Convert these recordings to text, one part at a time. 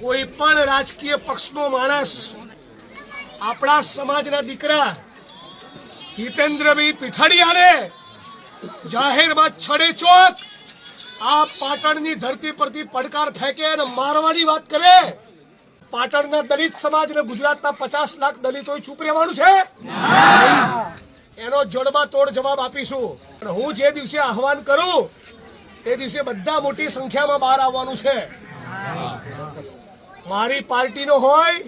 કોઈ પણ રાજકીય પક્ષનો માણસ આપણા સમાજના દીકરા હિતેન્દ્રભાઈ પીઠાડીયાને જાહેરમાં છડે ચોક, આ પાટણની ધરતી પરથી પડકાર ફેંકે અને મારવાની વાત કરે, પાટણના દલિત સમાજ અને ગુજરાતના પચાસ લાખ દલિતો ચૂપ રહેવાનું છે? એનો જડબા તોડ જવાબ આપીશું. અને હું જે દિવસે આહવાન કરું તે દિવસે બધા મોટી સંખ્યામાં બહાર આવવાનું છે. મારી પાર્ટીનો હોય,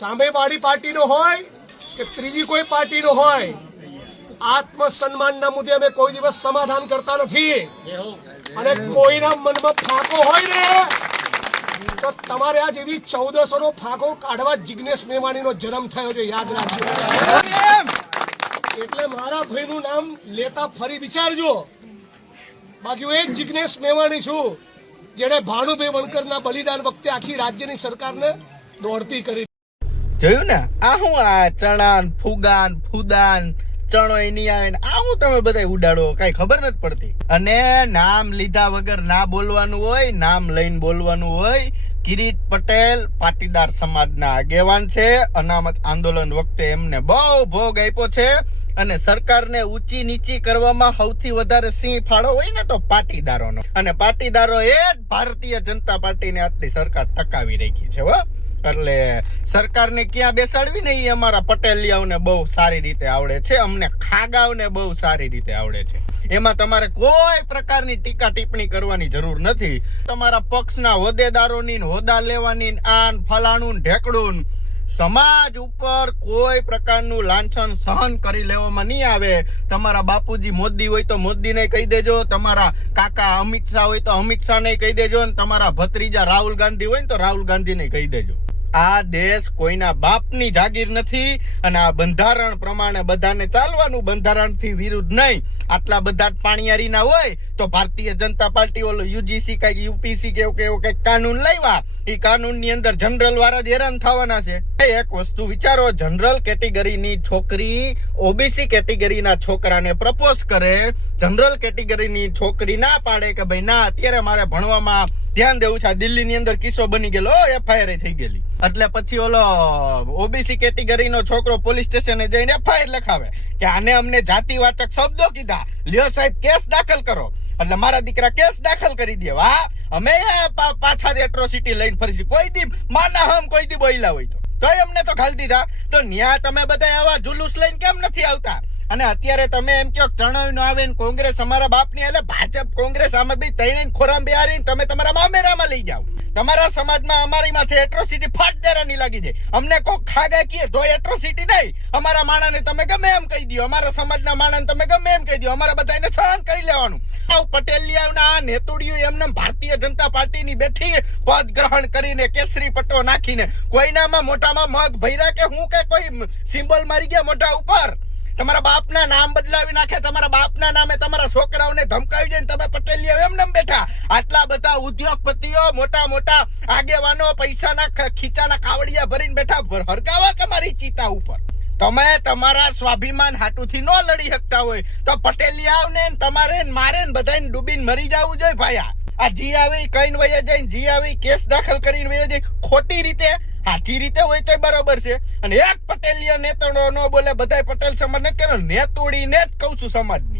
સામે મારી પાર્ટીનો હોય કે ત્રીજી કોઈ પાર્ટીનો હોય, આત્મસન્માનના મુદ્દે અમે કોઈ દિવસ સમાધાન કરતા નથી. અને કોઈના મનમાં ફાંકો હોય ને, તો તમારે આ જેવી ચૌદસો નો ફાંકો કાઢવા જિગ્નેશ મેવાણીનો જન્મ થયો છે, યાદ રાખજો. એટલે મારા ભાઈનું નામ લેતા ફરી વિચારજો. બાકી હું એ જ જિગ્નેશ મેવાણી છું. જેણે ભાનુભાઈ વણકરના બલિદાન વખતે આખી રાજ્યની સરકારને દોડતી કરી. જોયું ને? આ હું આ ચણાન, ફુગાન, ફુદાન ચણો એની આવે ને આ તમે બધા ઉડાડો, કઈ ખબર નથી પડતી. અને નામ લીધા વગર ના બોલવાનું હોય, નામ લઈને બોલવાનું હોય કિરીટ પટેલ, પાટીદાર સમાજના આગેવાન છે. અનામત આંદોલન વખતે એમને બહુ ભોગ આપ્યો છે અને સરકારને ઊંચી નીચી કરવામાં સૌથી વધારે સિંહ ફાળો હોય ને તો પાટીદારોનો. અને પાટીદારો એ જ ભારતીય જનતા પાર્ટીને આટલી સરકાર ટકાવી રાખી છે, હો. એટલે સરકારને ક્યાં બેસાડવી ને એ અમારા પટેલિયાઓને બહુ સારી રીતે આવડે છે. અમને ખાગાઓને બહુ સારી રીતે આવડે છે. એમાં તમારે કોઈ પ્રકારની ટીકા ટિપ્પણી કરવાની જરૂર નથી. તમારા પક્ષના હોદ્દેદારોની હોદા લેવાની આન ફલાણું ઢેકડું સમાજ ઉપર કોઈ પ્રકારનું લાંછન સહન કરી લેવામાં નહીં આવે. તમારા બાપુજી મોદી હોય તો મોદીને કહી દેજો, તમારા કાકા અમિત શાહ હોય તો અમિત શાહને કહી દેજો અને તમારા ભત્રીજા રાહુલ ગાંધી હોય ને તો રાહુલ ગાંધીને કહી દેજો. આ દેશ કોઈના બાપની જાગીર નથી અને આ બંધારણ પ્રમાણે બધાને ચાલવાનું બંધારણથી વિરુદ્ધ નહીં. આટલા બધા પાણીયારીના હોય તો ભારતીય જનતા પાર્ટી ઓલો યુજીસી કઈ યુપીસી કે એવું એવું કંઈક કાનૂન લાવ્યા. એ કાનૂનની અંદર જનરલ વાળા જ હેરાન થવાના છે. એક વસ્તુ વિચારો, જનરલ કેટેગરીની છોકરી ઓબીસી કેટેગરીના છોકરાને પ્રપોઝ કરે. જનરલ કેટેગરીની છોકરી ના પાડે કે ભાઈ ના, અત્યારે મારે ભણવામાં ધ્યાન દેવું છે. આ દિલ્હીની અંદર કિસ્સો બની ગયેલો. એફઆઈઆર થઈ ગયેલી. એટલે પછી ઓલો ઓબીસી કેટેગરીનો છોકરો પોલીસ સ્ટેશને જઈને એફઆઈઆર લખાવે કે આને અમને જાતિવાચક શબ્દો કીધા. લ્યો સાહેબ, કેસ દાખલ કરો. એટલે મારા દીકરા કેસ દાખલ કરી દે. વાહ, અમે પાછા એટ્રોસિટી લઈને ફરીશું. કોઈ દી માના હમ કોઈ દી બોલ્યા હોય તો. તોય અમને તો ખાલી દીધા. તો ન્યા તમે બધા આવા જુલુસ લઈને કેમ નથી આવતા? અને અત્યારે તમે એમ કહો ચણાવી નો આવે ને કોંગ્રેસ અમારા બાપની, એટલે ભાજપ, કોંગ્રેસ આમાં બી તૈણે ખોરામ બિહારી તમે તમારા મામેરામાં લઈ જાઓ. તમારા સમાજમાં અમારી માથે એટ્રોસિટી ફાટદારાની લાગી જાય અમને કોક ખાગા કીએ તો એટ્રોસિટી નહીં. અમારા માણાને તમે ગમે એમ કહી દો અમારા સમાજના માણાને તમે ગમે એમ કહી દો અમારા બધાને સહન કરી લેવાનું. આવ પટેલિયાના આ નેતુડિયું એમને ભારતીય જનતા પાર્ટીની બેઠી પદ ગ્રહણ કરીને કેસરી પટ્ટો નાખીને કોઈનામાં મોટામાં મગ ભૈરા કે હું કે કોઈ સિમ્બોલ મારી ગયા મોઢા ઉપર? તમારા બાપના નામ બદલાવી નાખે, તમારા બાપના નામે તમારા છોકરાઓને ધમકાવી ને તમે પટેલિયા એમ નામ બેઠા. આટલા બધા ઉદ્યોગપતિઓ, મોટા મોટા આગેવાનો પૈસાના ખીચાના કાવડિયા ભરીને બેઠા હરગાવા તમારી ચિતા ઉપર? તમે તમારા સ્વાભિમાન હાટુથી ન લડી શકતા હોય. તો પટેલિયાઓને તમારે મારે બધાને ડૂબીને મરી જવું જોઈએ ભાયા. આ જી આવી કઈને વયા જાય ને જી આવી કેસ દાખલ કરીને વયા જાય. ખોટી રીતે સાચી રીતે હોય તો બરોબર છે. અને એક પટેલિયા નેતાનો ન બોલે બધા પટેલ સમાજ ને કે ને તોડીને જ કહું છું સમાજની.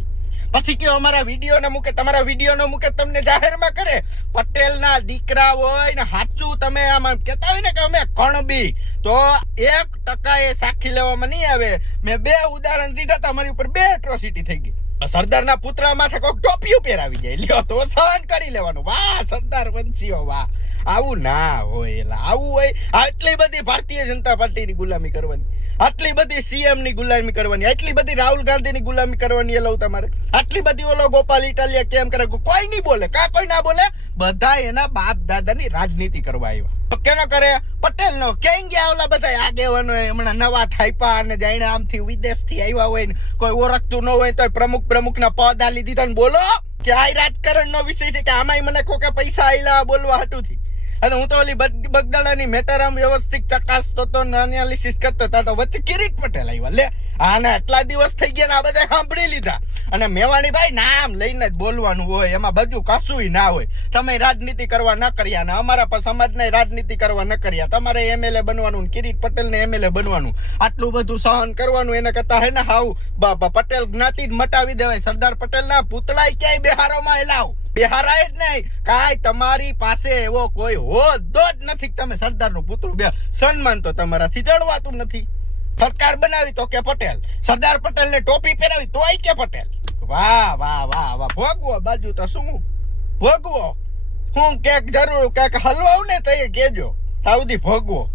પછી કયો અમારા વીડિયો ને મૂકે, તમારા વીડિયો નો મૂકે, તમને જાહેરમાં કરે. પટેલ ના દીકરા હોય ને સાચું તમે આમાં કેતા હોય ને કે અમે કણબી, તો એક ટકા એ સાખી લેવામાં નહીં આવે. મેં બે ઉદાહરણ દીધા તમારી ઉપર બે એટ્રોસિટી થઈ ગઈ. સરદારના પુત્ર માથે કોક ટોપિયું પહેરાવી જાય લ્યો, તો સહન કરી લેવાનું. વાહ, સરદાર વંશીઓ, વાહ. આવું ના હોય એલા, આવું હોય, આટલી બધી ભારતીય જનતા પાર્ટીની ગુલામી કરવાની, આટલી બધી સીએમની ગુલામી કરવાની, આટલી બધી રાહુલ ગાંધીની ગુલામી કરવાની એ લઉં તમારે. આટલી બધી ઓલો ગોપાલ ઇટાલિયા કેમ કરે, કોઈ નહીં બોલે કા કોઈ ના બોલે, બધા એના બાપ દાદાની રાજનીતિ કરવા આવ્યા. કેનો કરે? પટેલ નો ક્યાં ગયા ઓલા બધા આગેવાનો હમણાં નવા થાઈપા અને જાણે આમથી વિદેશથી આવ્યા હોય ને, કોઈ ઓળખતું ન હોય તો પ્રમુખ પ્રમુખ ના પદ આલી દીધા ને બોલો! કે આ રાજકારણ નો વિષય છે કે આમાંય મને કોકે પૈસા આયલા બોલવા હાટુથી અને હું તો ઓલી બગ- બગદાણાની મેટારામ વ્યવસ્થિત ચકાસતો તો એનાલિસિસ કરતો તો વચ્ચે કિરીટ પટેલ આવ્યા લે આના એટલા દિવસ થઈ ગયા ને આ બધા સાંભળી લીધા. અને મેવાણી ભાઈ નામ લઈને જ બોલવાનું હોય, એમાં બધું કશુંય ના હોય. તમે રાજનીતિ કરવા ન કર્યા ને અમારા પર સમાજને રાજનીતિ કરવા ન કર્યા. તમારે એમએલએ બનવાનું ને કિરીટ પટેલ ને એમએલએ બનવાનું. આટલું બધું સહન કરવાનું એને કરતા હે ને હાવ. બ- બ- પટેલ જ્ઞાતિ જ મટાવી દેવાય. સરદાર પટેલ ના પૂતળાય ક્યાંય બિહારોમાં એલાવ? બિહારાય જ નહીં. કાંઈ તમારી પાસે એવો કોઈ હોદ્દો જ નથી તમે સરદારનું પુતળું બે સન્માન તો તમારાથી જળવાતું નથી. સરકાર બનાવી તો કે પટેલ. સરદાર પટેલ ને ટોપી પહેરાવી તોય કે પટેલ. વાહ વાહ વાહ વાહ. ભોગવો, બાજુ તો શું? ભોગવો. હું ક્યાંક જરૂર ક્યાંક હલવાઉં ને તો એ કેજો સાઉદી ભોગવો.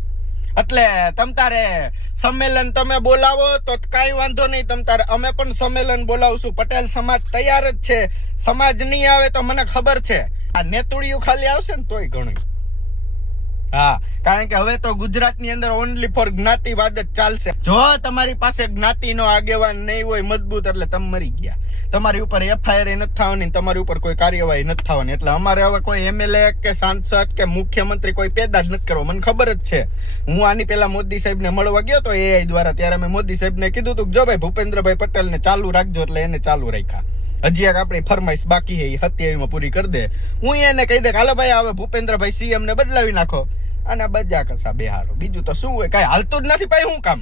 એટલે તમ તારે સંમેલન તમે બોલાવો તો કાંઈ વાંધો નહીં. તમ તારે અમે પણ સંમેલન બોલાવશું. પટેલ સમાજ તૈયાર જ છે. સમાજ નહીં આવે તો મને ખબર છે. આ નેતુડિયું ખાલી આવશે ને તોય ઘણું હા, કારણ કે હવે તો ગુજરાતની અંદર ઓનલી ફોર જ્ઞાતિવાદ જ ચાલશે. જો તમારી પાસે જ્ઞાતિનો આગેવાન નહીં હોય મજબૂત, એટલે તમે મરી ગયા. તમારી ઉપર એફઆઈઆર નથી થવાની તમારી ઉપર કોઈ કાર્યવાહી નથી થવાની. એટલે અમારે હવે કોઈ એમએલએ કે સાંસદ કે મુખ્યમંત્રી કોઈ પેદા જ નથી કરવો. મને ખબર જ છે. હું આની પહેલા મોદી સાહેબને મળવા ગયો તો એઆઈ દ્વારા ત્યારે મેં મોદી સાહેબને કીધું હતું જો ભાઈ ભૂપેન્દ્રભાઈ પટેલને ચાલુ રાખજો એટલે એને ચાલુ રાખ્યા. હજી એક આપણી ફરમાઈશ બાકી છે એ એમાં પૂરી કરી દે. હું એને કહી દે કે, હાલો ભાઈ, હવે ભૂપેન્દ્રભાઈ સીએમ ને બદલાવી નાખો. અને બજા કસા બેહારો બીજું તો શું હોય કઈ હાલતું જ નથી ભાઈ હું કામ.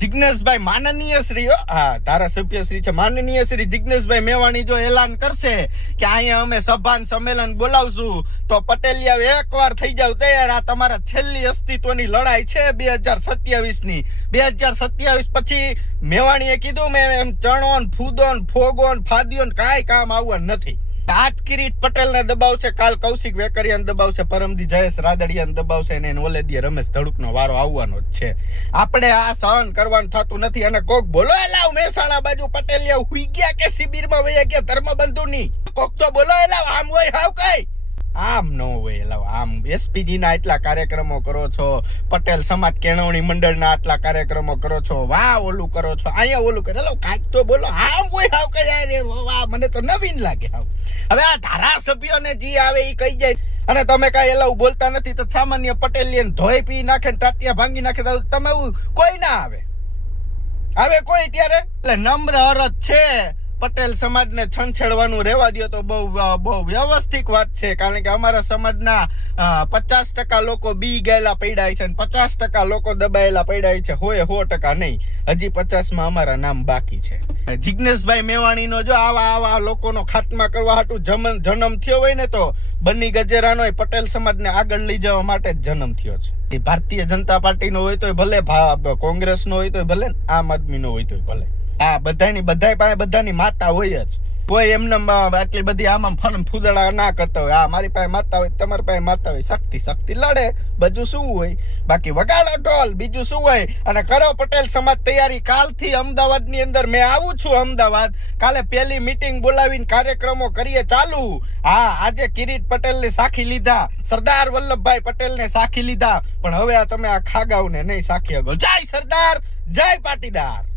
જિજ્ઞેશભાઈ માનનીય શ્રી હો, ધારાસભ્ય શ્રી છે માનનીય શ્રી જિજ્ઞેશભાઈ મેવાણી જો એલાન કરશે કે અહીંયા અમે સભાન સંમેલન બોલાવશું તો પટેલિયા એકવાર થઈ જાવ તૈયાર. આ તમારા છેલ્લી અસ્તિત્વની લડાઈ છે બે હજાર સત્યાવીસની બે હજાર સત્યાવીસ પછી મેવાણીએ કીધું મેં એમ ચણો ફૂદોન ફૂદો ને ફોગો ફાદ્યો ને કાંઈ કામ આવવાનું નથી. આજ કિરીટ પટેલ ને દબાવશે, કાલ કૌશિક વેકરિયા દબાવશે, પરમદી જયેશ રાદડિયા દબાવશે ને ઓલેદીએ રમેશ ધડુક નો વારો આવવાનો જ છે. આપણે આ સહન કરવાનું થતું નથી અને કોક બોલો એલાવ મહેસાણા બાજુ પટેલિયા હુઈ ગયા કે શિબિરમાં વયા ગયા ધર્મબંધુની? કોક તો બોલો એલાવ આમ હોય, હાવ કઈ? આમ ન હોય. એલાવ આમ એસપીજી ના એટલા કાર્યક્રમો કરો છો, પટેલ સમાજ કેળવણી મંડળના આટલા કાર્યક્રમો કરો છો, વાહ, ઓલું કરો છો, અહીંયા ઓલું કરે. લો કાંઈક તો બોલો. આમ કોઈ હાવ યાર વાહ મને તો નવીન લાગે હાવ. હવે આ ધારાસભ્યોને જે આવે એ કહી જાય. અને તમે કાંઈ એલાવ બોલતા નથી તો સામાન્ય પટેલિયન ધોઈ પી નાખે ને ટાટિયા ભાંગી નાખે તમે કોઈ ના આવે. આવે કોઈ ત્યારે? એટલે નમ્ર અરજ છે. પટેલ સમાજને છંછેડવાનું રહેવા દો તો બહુ બહુ વ્યવસ્થિત વાત છે. કારણ કે અમારા સમાજના પચાસ ટકા લોકો બી ગયેલા પડ્યા છે અને પચાસ ટકા લોકો દબાયેલા પડ્યા છે. હોય, સો ટકા નહીં. હજી પચાસમાં અમારા નામ બાકી છે. જિજ્ઞેશભાઈ મેવાણીનો જો આવા આવા લોકોનો ખાતમા કરવા હાટુ જન્મ જન્મ થયો હોય ને તો બન્ની ગજેરાનો એ પટેલ સમાજને આગળ લઈ જવા માટે જ જન્મ થયો છે. ભારતીય જનતા પાર્ટીનો હોય તોય ભલે કોંગ્રેસનો હોય તોય ભલે આમ આદમીનો હોય તોય ભલે. આ બધાની બધાય પાસે બધાની માતા હોય જ. કોઈ એમને આટલી બધી આમાં ફન ફૂદડા ના કરતા હોય. આ મારી પાસે માતા હોય, તમારી પાસે માતા હોય. શક્તિ શક્તિ લડે. બધું શું હોય? બાકી વગાડો ઢોલ, બીજું શું હોય? અને કરો પટેલ સમાજ તૈયારી. કાલથી અમદાવાદની અંદર મેં આવું છું અમદાવાદ. કાલે પેલી મીટિંગ બોલાવીને કાર્યક્રમો કરીએ ચાલુ. હા, આજે કિરીટ પટેલ ને સાખી લીધા. સરદાર વલ્લભભાઈ પટેલ ને સાખી લીધા. પણ હવે આ તમે આ ખાગાવ ને નહીં સાખી અગો જય સરદાર, જય પાટીદાર.